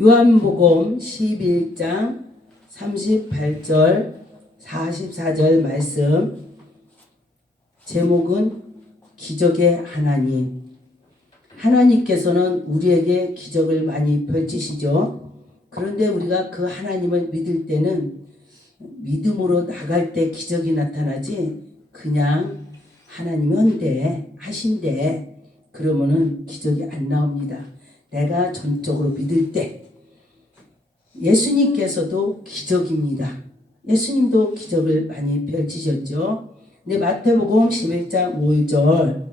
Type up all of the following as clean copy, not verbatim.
요한복음 11장 38절 44절 말씀, 제목은 기적의 하나님. 하나님께서는 우리에게 기적을 많이 펼치시죠. 그런데 우리가 그 하나님을 믿을 때는 믿음으로 나갈 때 기적이 나타나지, 그냥 하나님이 한대 하신대 그러면은 기적이 안 나옵니다. 내가 전적으로 믿을 때. 예수님께서도 기적입니다. 예수님도 기적을 많이 펼치셨죠. 근데 마태복음 11장 5절,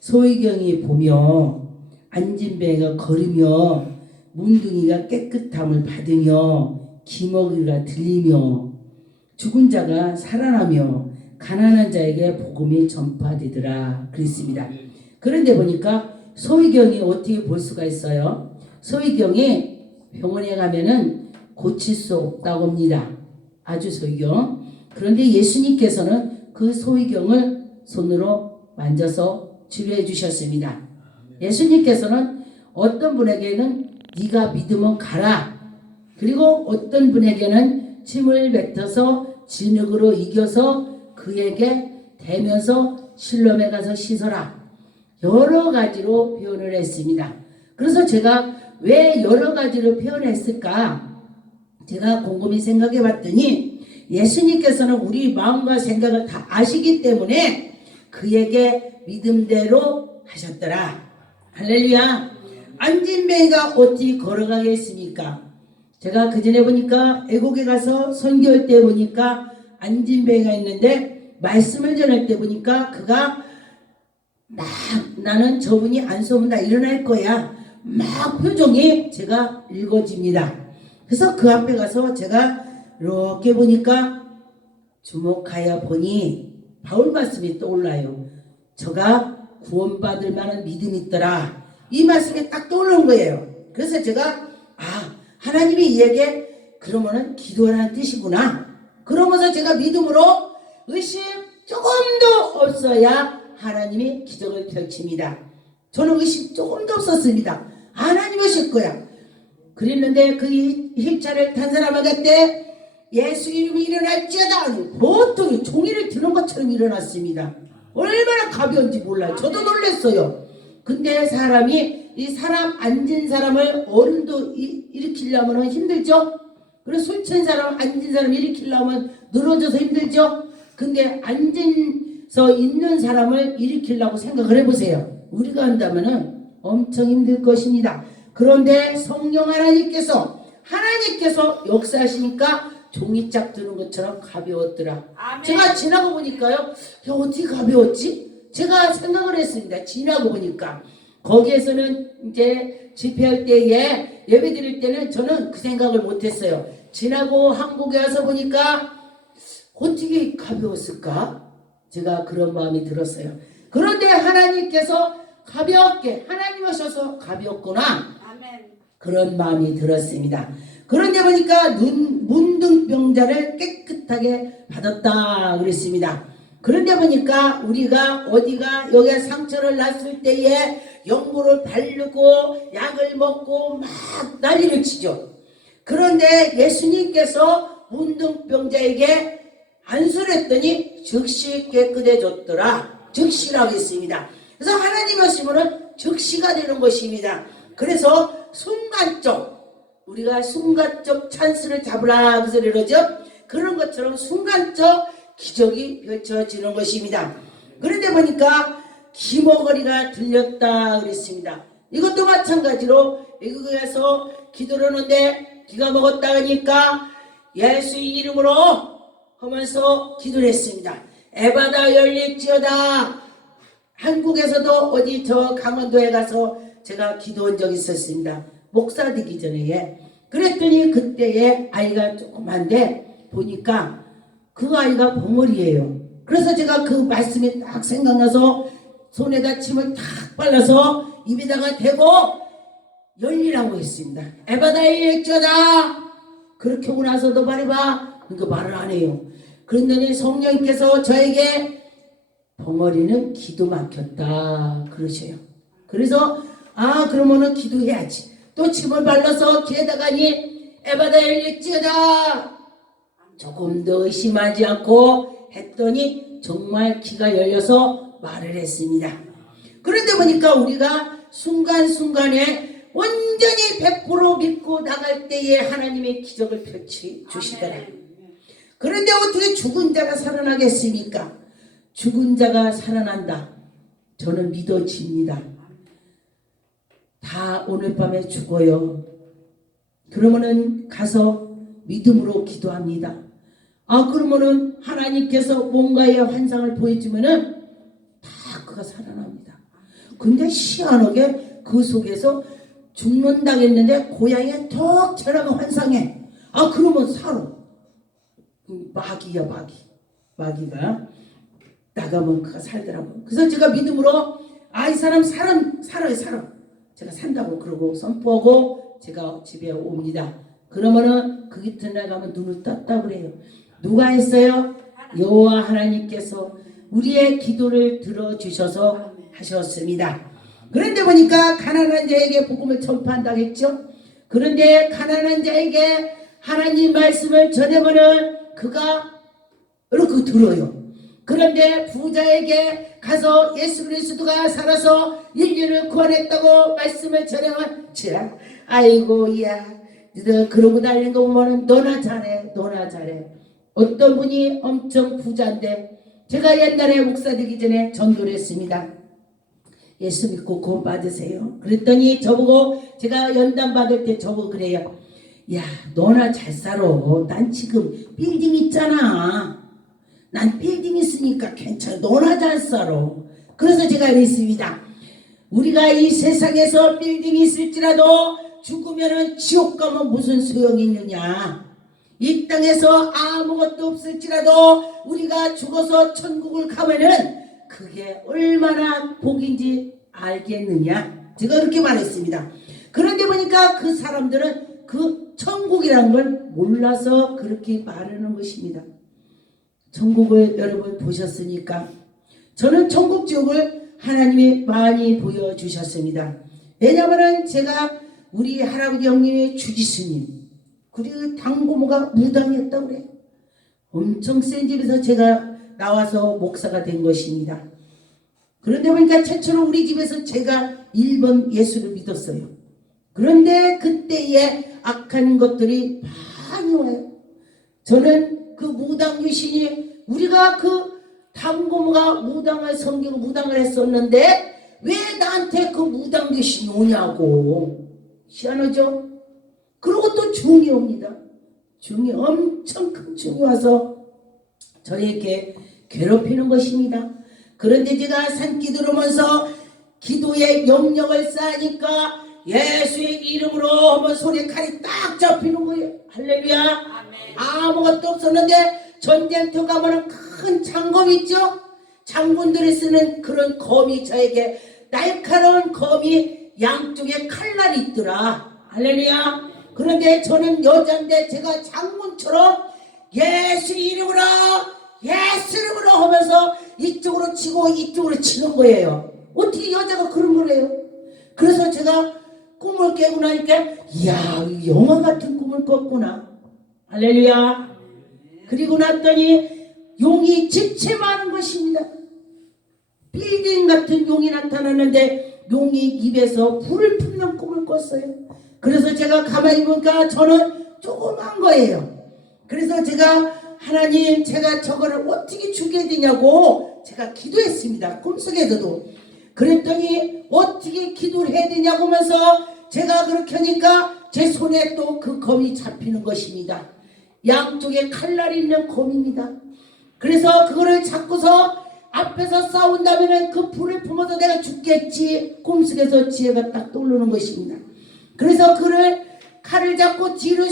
소위경이 보며 안진뱅이가 걸으며 문둥이가 깨끗함을 받으며 기먹이가 들리며 죽은 자가 살아나며 가난한 자에게 복음이 전파되더라 그랬습니다. 그런데 보니까 소위경이 어떻게 볼 수가 있어요? 소위경이 병원에 가면은 고칠 수 없다고 합니다. 아주 소위경. 그런데 예수님께서는 그 소위경을 손으로 만져서 치료해 주셨습니다. 예수님께서는 어떤 분에게는 네가 믿으면 가라, 그리고 어떤 분에게는 침을 뱉어서 진흙으로 이겨서 그에게 대면서 실로암에 가서 씻어라, 여러 가지로 표현을 했습니다. 그래서 제가 왜 여러 가지로 표현했을까? 제가 곰곰이 생각해 봤더니 예수님께서는 우리 마음과 생각을 다 아시기 때문에 그에게 믿음대로 하셨더라. 할렐루야. 안진뱅이가 어떻게 걸어가겠습니까? 제가 그전에 보니까 애국에 가서 선교할 때 보니까 안진뱅이가 있는데, 말씀을 전할 때 보니까 그가 막 나는 저분이 안 쏘면 나 일어날 거야, 막 표정이 제가 읽어집니다. 그래서 그 앞에 가서 제가 이렇게 보니까 주목하여 보니 바울 말씀이 떠올라요. 저가 구원받을 만한 믿음이 있더라, 이 말씀이 딱 떠오르는 거예요. 그래서 제가 하나님이 이에게 그러면은 기도하라는 뜻이구나. 그러면서 제가 믿음으로 의심 조금도 없어야 하나님이 기적을 펼칩니다. 저는 의심 조금도 없었습니다. 하나님 오실 거야. 그랬는데 그 힐차를 탄 사람에게 때 예수 이름이 일어날지어다, 보통 종이를 드는 것처럼 일어났습니다. 얼마나 가벼운지 몰라요. 저도 놀랐어요. 근데 사람이 이 사람 앉은 사람을 어른도 일으키려면 힘들죠. 그리고 술 취한 사람 앉은 사람 일으키려면 늘어져서 힘들죠. 근데 앉아서 있는 사람을 일으키려고 생각을 해보세요. 우리가 한다면은 엄청 힘들 것입니다. 그런데 성령 하나님께서 역사하시니까 종이짝 드는 것처럼 가벼웠더라. 아멘. 제가 지나고 보니까요, 야, 어떻게 가벼웠지? 제가 생각을 했습니다. 지나고 보니까. 거기에서는 이제 집회할 때에 예배 드릴 때는 저는 그 생각을 못했어요. 지나고 한국에 와서 보니까 어떻게 가벼웠을까? 제가 그런 마음이 들었어요. 그런데 하나님께서 가볍게, 하나님 오셔서 가볍구나, 아멘, 그런 마음이 들었습니다. 그런데 보니까 문둥병자를 깨끗하게 받았다 그랬습니다. 그런데 보니까 우리가 어디가 여기에 상처를 났을 때에 연고를 바르고 약을 먹고 막 난리를 치죠. 그런데 예수님께서 문둥병자에게 안수를 했더니 즉시 깨끗해졌더라. 즉시라고 했습니다. 그래서 하나님 하시면은 즉시가 되는 것입니다. 그래서 순간적, 우리가 순간적 찬스를 잡으라 그래서 이러죠. 그런 것처럼 순간적 기적이 펼쳐지는 것입니다. 그런데 보니까 기머거리가 들렸다 그랬습니다. 이것도 마찬가지로 외국에서 기도를 하는데 기가 먹었다 하니까 예수 이름으로 하면서 기도를 했습니다. 에바다 열릴지어다. 한국에서도 어디 저 강원도에 가서 제가 기도한 적이 있었습니다. 목사 되기 전에. 그랬더니 그때에 아이가 조그만데 보니까 그 아이가 벙어리예요. 그래서 제가 그 말씀이 딱 생각나서 손에다 침을 탁 발라서 입에다가 대고 열리라고 했습니다. 에바다 열릴지어다. 그렇게 하고 나서도 말해봐. 그러니까 말을 안 해요. 그런데 성령님께서 저에게 벙어리는 기도 막혔다 그러셔요. 그래서 그러면은 기도해야지. 또 침을 발라서 귀에다 가니 에바다 열렸지어다. 조금 더 의심하지 않고 했더니 정말 귀가 열려서 말을 했습니다. 그런데 보니까 우리가 순간순간에 완전히 100% 믿고 나갈 때에 하나님의 기적을 펼치 주시더라. 그런데 어떻게 죽은 자가 살아나겠습니까? 죽은 자가 살아난다. 저는 믿어집니다. 다 오늘 밤에 죽어요. 그러면은 가서 믿음으로 기도합니다. 그러면은 하나님께서 뭔가의 환상을 보여주면은 다 그가 살아납니다. 근데 희한하게 그 속에서 죽는다고 했는데 고양이가 톡 튀어나가 환상해. 그러면 살아. 마귀야 마귀가 나가면 그가 살더라고요. 그래서 제가 믿음으로 이 사람 살아요. 제가 산다고 그러고 선포하고 제가 집에 옵니다. 그러면은 그 이튿날 가면 눈을 떴다고 그래요. 누가 했어요? 여호와 하나님께서 우리의 기도를 들어주셔서 하셨습니다. 그런데 보니까 가난한 자에게 복음을 전파한다고 했죠. 그런데 가난한 자에게 하나님 말씀을 전하면은 그가 이렇게 들어요. 그런데 부자에게 가서 예수 그리스도가 살아서 인류를 구원했다고 말씀을 전하면 아이고야 너 그러고 다니는 거 보면은 너나 잘해. 어떤 분이 엄청 부자인데 제가 옛날에 목사 되기 전에 전도를 했습니다. 예수 믿고 구원 받으세요. 그랬더니 저보고 제가 연단 받을 때 저보고 그래요. 야 너나 잘 살아. 난 지금 빌딩 있잖아. 난 빌딩 있으니까 괜찮아. 너나 잘 살아. 그래서 제가 이랬습니다. 우리가 이 세상에서 빌딩이 있을지라도 죽으면은 지옥 가면 무슨 소용이 있느냐. 이 땅에서 아무것도 없을지라도 우리가 죽어서 천국을 가면은 그게 얼마나 복인지 알겠느냐. 제가 그렇게 말했습니다. 그런데 보니까 그 사람들은 그 천국이라는 걸 몰라서 그렇게 말하는 것입니다. 천국을 여러분 보셨으니까 저는 천국 지옥을 하나님이 많이 보여주셨습니다. 왜냐하면 제가 우리 할아버지 형님의 주지스님 그리고 당고모가 무당이었다고 그래요. 엄청 센 집에서 제가 나와서 목사가 된 것입니다. 그런데 보니까 최초로 우리 집에서 제가 1번 예수를 믿었어요. 그런데 그때에 악한 것들이 많이 와요. 저는 그 무당 귀신이 우리가 그 당고모가 무당을 섬기고 무당을 했었는데 왜 나한테 그 무당 귀신이 오냐고. 희한하죠? 그리고 또 중이 옵니다. 중이 엄청 큰 중이 와서 저에게 괴롭히는 것입니다. 그런데 제가 산기 들으면서 기도의 영역을 쌓으니까 예수의 이름으로 하면 손에 칼이 딱 잡히는 거예요. 할렐루야. 아멘. 아무것도 없었는데 전쟁터 가면 큰 장검 있죠. 장군들이 쓰는 그런 검이 저에게 날카로운 검이 양쪽에 칼날이 있더라. 할렐루야. 그런데 저는 여자인데 제가 장군처럼 예수 이름으로 하면서 이쪽으로 치고 이쪽으로 치는 거예요. 어떻게 여자가 그런 걸 해요? 그래서 제가 꿈을 깨고 나니까 이야 영화 같은 꿈을 꿨구나. 할렐루야. 그리고 났더니 용이 집채많은 것입니다. 빌딩 같은 용이 나타났는데 용이 입에서 불을 뿜는 꿈을 꿨어요. 그래서 제가 가만히 보니까 저는 조그만 거예요. 그래서 제가 하나님 제가 저거를 어떻게 죽여야 되냐고 제가 기도했습니다. 꿈속에서도. 그랬더니 어떻게 기도를 해야 되냐고 하면서 제가 그렇게 하니까 제 손에 또 그 검이 잡히는 것입니다. 양쪽에 칼날이 있는 검입니다. 그래서 그거를 잡고서 앞에서 싸운다면 그 불을 품어서 내가 죽겠지. 꿈속에서 지혜가 딱 떠오르는 것입니다. 그래서 그를 칼을 잡고 뒤로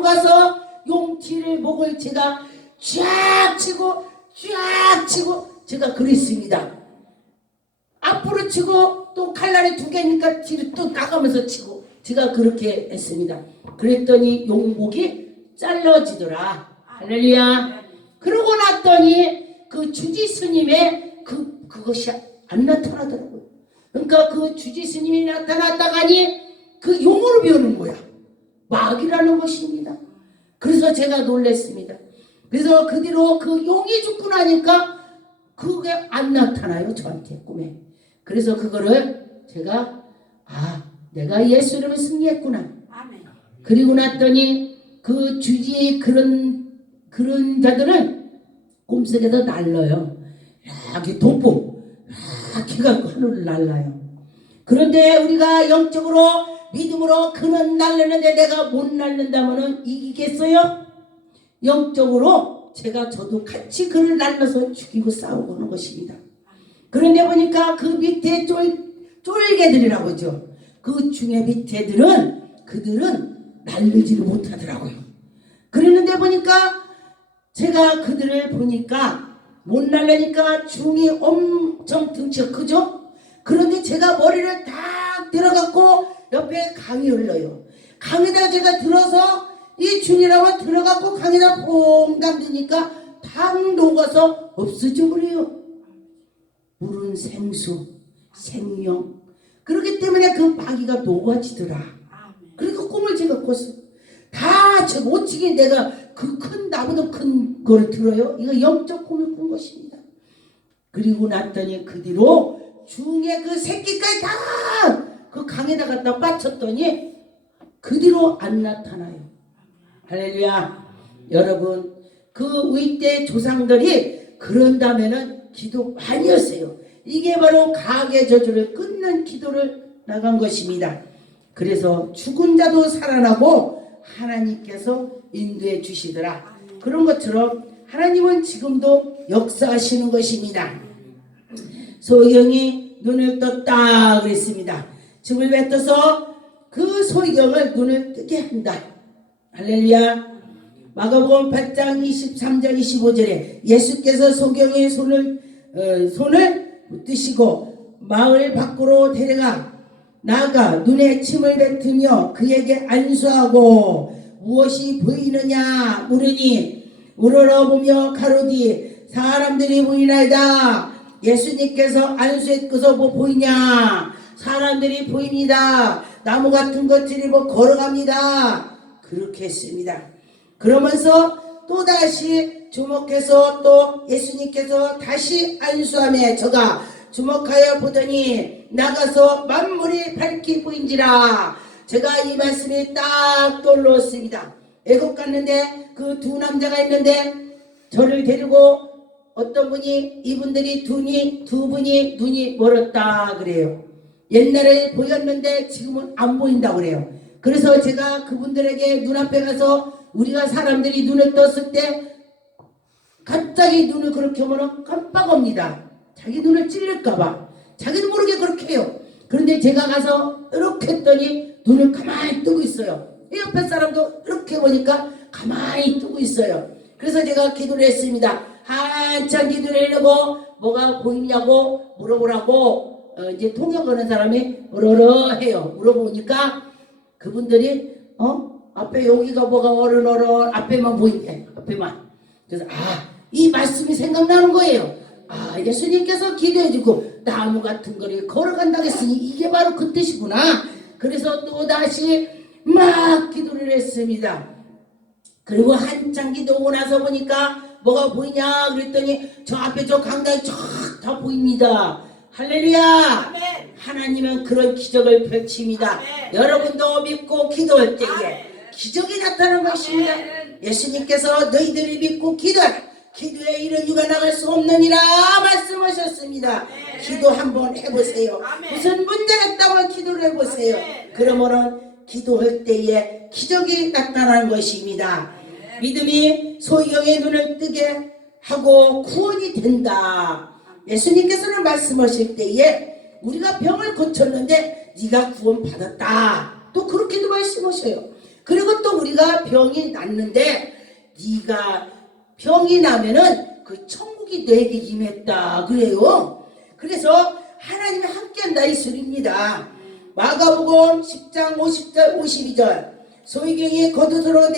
가서 용 뒤를 목을 제가 쫙 치고 제가 그랬습니다. 앞으로 치고 또 칼날이 2개니까 뒤로 또 나가면서 치고 제가 그렇게 했습니다. 그랬더니 용목이 잘라지더라. 할렐루야. 그러고 났더니 그 주지 스님의 그것이 안 나타나더라고요. 그러니까 그 주지 스님이 나타났다가니 그 용어로 배우는 거야. 마귀라는 것입니다. 그래서 제가 놀랐습니다. 그래서 그 뒤로 그 용이 죽고 나니까 그게 안 나타나요, 저한테 꿈에. 그래서 그거를 제가 내가 예수 이름을 승리했구나. 아멘. 그리고 났더니 그 주지의 그런 자들은 꿈속에서 날라요. 이렇게 독보 이렇게 갖고 하늘을 날라요. 그런데 우리가 영적으로 믿음으로 그는 날르는데 내가 못 날른다면은 이기겠어요? 영적으로 저도 같이 그를 날려서 죽이고 싸우고 하는 것입니다. 그런데 보니까 그 밑에 쫄개들이라고 하죠. 그 중에 그들은 날르지를 못하더라고요. 그랬는데 보니까 제가 그들을 보니까 못 날르니까 중이 엄청 덩치가 크죠? 그런데 제가 머리를 딱 들어갖고 옆에 강이 흘러요. 강에다 제가 들어서 이 중이라고 들어갖고 강에다 퐁당 드니까 당 녹아서 없어져 버려요. 물은 생수, 생명. 그렇기 때문에 그 마귀가 녹아지더라. 그러니까 꿈을 제가 꿨어요. 다 저 못지게 내가 그 나보다 큰 걸 들어요. 이거 영적 꿈을 꾼 것입니다. 그리고 났더니 그 뒤로 중에 그 새끼까지 다 그 강에다 갖다 빠쳤더니 그 뒤로 안 나타나요. 할렐루야. 여러분, 그 위대 조상들이 그런다면은 기도 많이 했어요. 이게 바로 가계 저주를 끊는 기도를 나간 것입니다. 그래서 죽은 자도 살아나고 하나님께서 인도해 주시더라. 그런 것처럼 하나님은 지금도 역사하시는 것입니다. 소경이 눈을 떴다 그랬습니다. 춤을 뱉어서 그 소경을 눈을 뜨게 한다. 할렐루야. 마가복음 8장 23절 25절에 예수께서 소경의 손을 붙드시고 마을 밖으로 나가 눈에 침을 뱉으며 그에게 안수하고 무엇이 보이느냐 물으니 우러러보며 가로되 사람들이 보이나이다. 예수님께서 안수했고서 뭐 보이냐? 사람들이 보입니다. 나무 같은 것들이 걸어갑니다. 그렇게 했습니다. 그러면서 또다시 주목해서 또 예수님께서 다시 안수하며 저가 주목하여 보더니 나가서 만물이 밝히 보인지라. 제가 이 말씀이 딱 떠올랐습니다. 애국 갔는데 그 두 남자가 있는데 저를 데리고 어떤 분이 이분들이 두 분이 눈이 멀었다 그래요. 옛날에 보였는데 지금은 안 보인다고 그래요. 그래서 제가 그분들에게 눈앞에 가서 우리가 사람들이 눈을 떴을 때 갑자기 눈을 그렇게 하면 깜빡합니다. 자기 눈을 찔릴까봐 자기도 모르게 그렇게 해요. 그런데 제가 가서 이렇게 했더니 눈을 가만히 뜨고 있어요. 옆에 사람도 이렇게 보니까 가만히 뜨고 있어요. 그래서 제가 기도를 했습니다. 한참 기도를 하려고 뭐가 보이냐고 물어보라고 이제 통역하는 사람이 어러러 해요. 물어보니까 그분들이 앞에 여기가 뭐가 어른어른 앞에만 보이네. 앞에만. 그래서 이 말씀이 생각나는 거예요. 예수님께서 기도해주고 나무 같은 거를 걸어간다고 했으니 이게 바로 그 뜻이구나. 그래서 또다시 막 기도를 했습니다. 그리고 한참 기도하고 나서 보니까 뭐가 보이냐 그랬더니 저 앞에 저 강당이 쫙 다 보입니다. 할렐루야. 아멘. 하나님은 그런 기적을 펼칩니다. 아멘. 여러분도 믿고 기도할 때에 아멘. 기적이 나타나는 것입니다. 예수님께서 너희들이 믿고 기도하라. 기도에 이런 이유가 나갈 수 없느니라 말씀하셨습니다. 아멘. 기도 한번 해보세요. 아멘. 무슨 문제가 있다면 기도를 해보세요. 아멘. 그러면은 기도할 때에 기적이 나타나는 것입니다. 아멘. 믿음이 소경의 눈을 뜨게 하고 구원이 된다. 예수님께서는 말씀하실 때에 우리가 병을 고쳤는데 네가 구원받았다. 또 그렇게도 말씀하셔요. 그리고 또 우리가 병이 났는데 네가 병이 나면은 그 천국이 내게 임했다 그래요. 그래서 하나님이 함께한다 이 소리입니다. 마가복음 10장 50절 52절 소경이 겉옷으로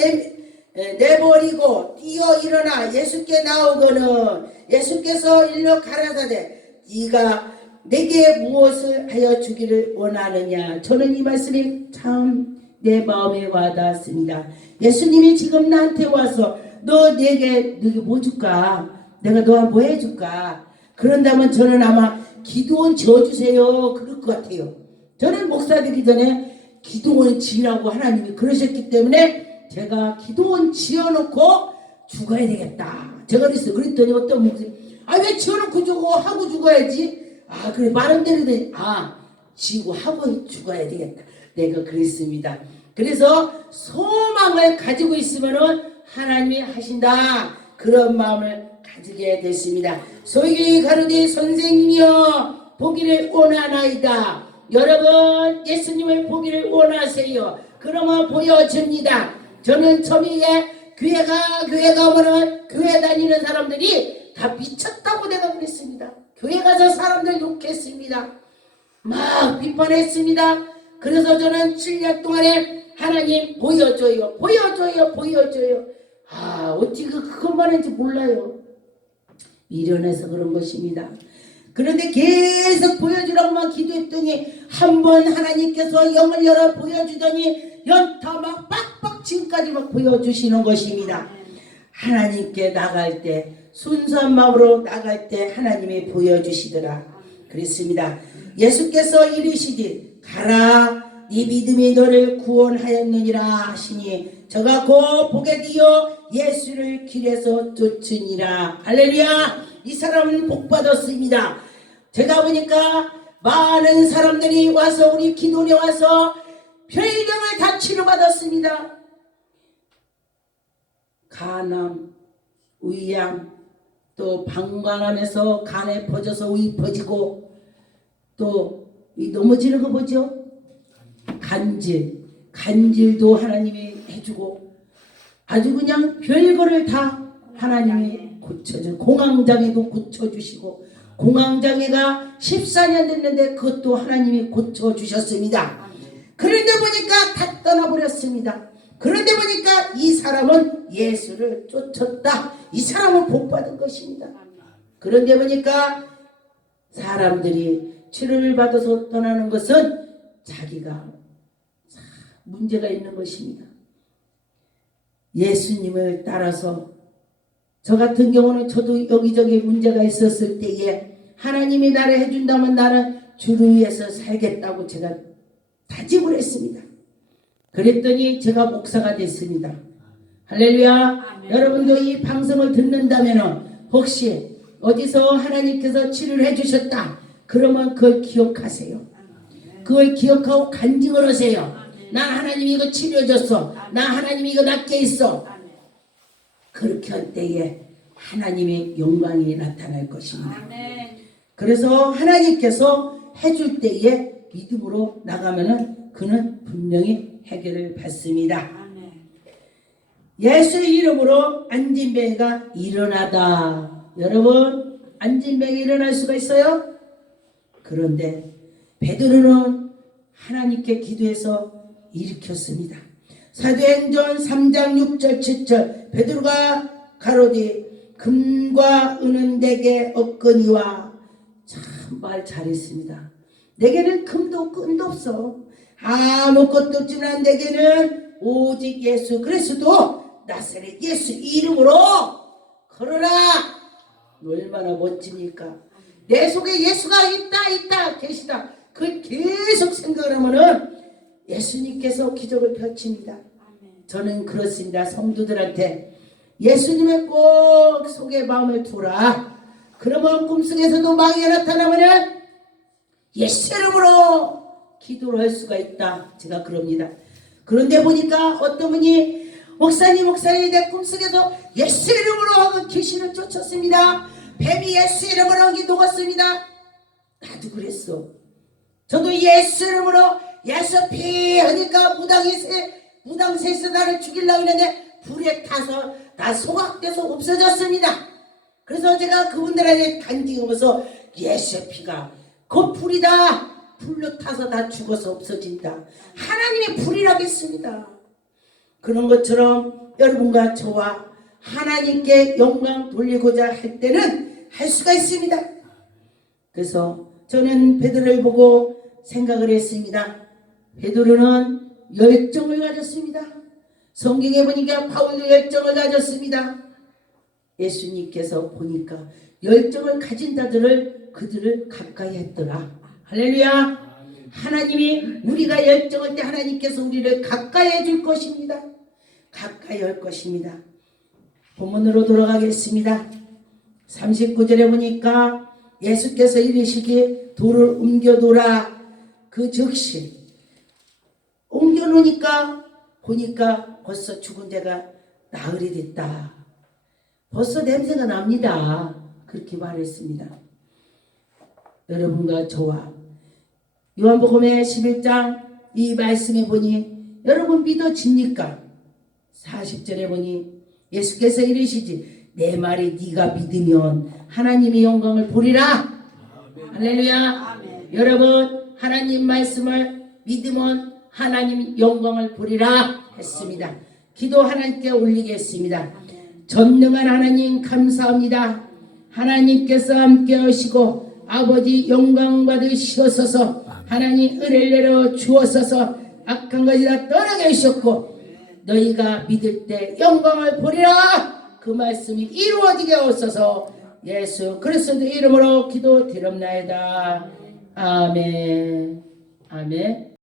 내버리고 뛰어 일어나 예수께 나오거늘 예수께서 일러 가라사대 네가 내게 무엇을 하여 주기를 원하느냐. 저는 이 말씀이 참 내 마음에 와닿았습니다. 예수님이 지금 나한테 와서 너 내게 뭐 줄까? 내가 너한테 뭐 해줄까? 그런다면 저는 아마 기도원 지어주세요 그럴 것 같아요. 저는 목사 되기 전에 기도원 지으라고 하나님이 그러셨기 때문에 제가 기도원 지어놓고 죽어야 되겠다. 제가 그랬어요. 그랬더니 어떤 목사님 왜 지어놓고 죽어? 하고 죽어야지. 그래 말은 대로더니 지고 하고 죽어야 되겠다. 내가 그랬습니다. 그래서 소망을 가지고 있으면은 하나님이 하신다. 그런 마음을 가지게 됐습니다. 소위 가로되 선생님이여 보기를 원하나이다. 여러분 예수님을 보기를 원하세요. 그러면 보여줍니다. 저는 처음에 교회 가면은 교회 다니는 사람들이 다 미쳤다고 내가 그랬습니다. 교회 가서 사람들 욕했습니다. 막 비판했습니다. 그래서 저는 7년 동안에 하나님 보여줘요. 어떻게 그것만 했는지 몰라요. 미련해서 그런 것입니다. 그런데 계속 보여주라고만 기도했더니 한번 하나님께서 영을 열어 보여주더니 연타 막 빡빡 지금까지 막 보여주시는 것입니다. 하나님께 나갈 때 순수한 마음으로 나갈 때 하나님이 보여주시더라 그랬습니다. 예수께서 이르시되 가라 네 믿음이 너를 구원하였느니라 하시니 저가 곧 보게 되어 예수를 길에서 쫓으니라. 할렐루야. 이 사람은 복받았습니다. 제가 보니까 많은 사람들이 와서 우리 기도에 와서 별병을 다 치료받았습니다. 간암, 위암, 또 방광암에서 간에 퍼져서 위 퍼지고 또 넘어지는 거 뭐죠? 간질도 하나님이 해주고 아주 그냥 별거를 다 하나님이 고쳐줘. 공황장애도 고쳐주시고 공황장애가 14년 됐는데 그것도 하나님이 고쳐주셨습니다. 그런데 보니까 다 떠나버렸습니다. 그런데 보니까 이 사람은 예수를 쫓았다. 이 사람은 복받은 것입니다. 그런데 보니까 사람들이 치료를 받아서 떠나는 것은 자기가 문제가 있는 것입니다. 예수님을 따라서 저 같은 경우는 저도 여기저기 문제가 있었을 때에 하나님이 나를 해준다면 나는 주를 위해서 살겠다고 제가 다짐을 했습니다. 그랬더니 제가 목사가 됐습니다. 할렐루야. 여러분도 이 방송을 듣는다면 혹시 어디서 하나님께서 치료를 해주셨다 그러면 그걸 기억하세요. 그걸 기억하고 간증을 하세요. 나 하나님이 이거 치료해줬어. 나 하나님이 이거 낫게 했어. 그렇게 할 때에 하나님의 영광이 나타날 것입니다. 그래서 하나님께서 해줄 때에 믿음으로 나가면은 그는 분명히 해결을 받습니다. 예수의 이름으로 안진뱅이가 일어나다. 여러분 안진뱅이 일어날 수가 있어요? 그런데 베드로는 하나님께 기도해서 일으켰습니다. 사도행전 3장 6절 7절 베드로가 가로되 금과 은은 내게 없거니와. 참 말 잘했습니다. 내게는 금도 없고 은도 없어. 아무것도 없지만 내게는 오직 예수 그리스도 나사렛 예수 이름으로 걸어라. 얼마나 멋집니까? 내 속에 예수가 있다 계시다. 그걸 계속 생각을 하면은 예수님께서 기적을 펼칩니다. 저는 그렇습니다. 성도들한테 예수님의 꼭 속에 마음을 두라. 그러면 꿈속에서도 마귀가 나타나면 예수 이름으로 기도를 할 수가 있다. 제가 그럽니다. 그런데 보니까 어떤 분이 목사님 내 꿈속에서 예수 이름으로 귀신을 쫓았습니다. 뱀이 예수 이름으로 기도했습니다. 나도 그랬어. 저도 예수 이름으로 예수 피 하니까 무당새에서 나를 죽이려고 했는데 불에 타서 다 소각돼서 없어졌습니다. 그래서 제가 그분들한테 간증하면서 예수 피가 그 불이다. 불로 타서 다 죽어서 없어진다. 하나님의 불이라겠습니다. 그런 것처럼 여러분과 저와 하나님께 영광 돌리고자 할 때는 할 수가 있습니다. 그래서 저는 베드로를 보고 생각을 했습니다. 베드로는 열정을 가졌습니다. 성경에 보니까 바울도 열정을 가졌습니다. 예수님께서 보니까 열정을 가진 자들을 그들을 가까이 했더라. 할렐루야. 하나님이 우리가 열정할 때 하나님께서 우리를 가까이 해줄 것입니다. 가까이 할 것입니다. 본문으로 돌아가겠습니다. 39절에 보니까 예수께서 이르시기 돌을 옮겨놓으라. 그 즉시 옮겨놓으니까 보니까 벌써 죽은 데가 나흘이 됐다. 벌써 냄새가 납니다. 그렇게 말했습니다. 여러분과 저와 요한복음의 11장 이 말씀에 보니 여러분 믿어집니까? 40절에 보니 예수께서 이르시지 내 말이 네가 믿으면 하나님의 영광을 보리라. 할렐루야. 여러분 하나님 말씀을 믿으면 하나님 영광을 보리라 했습니다. 기도 하나님께 올리겠습니다. 전능한 하나님 감사합니다. 하나님께서 함께 하시고 아버지 영광 받으시옵소서. 하나님 은혜를 내려 주옵소서. 악한 것이 다 떠나게 하셨고 너희가 믿을 때 영광을 보리라. 그 말씀이 이루어지게 하옵소서. 예수 그리스도의 이름으로 기도드립나이다. 아멘. 아멘.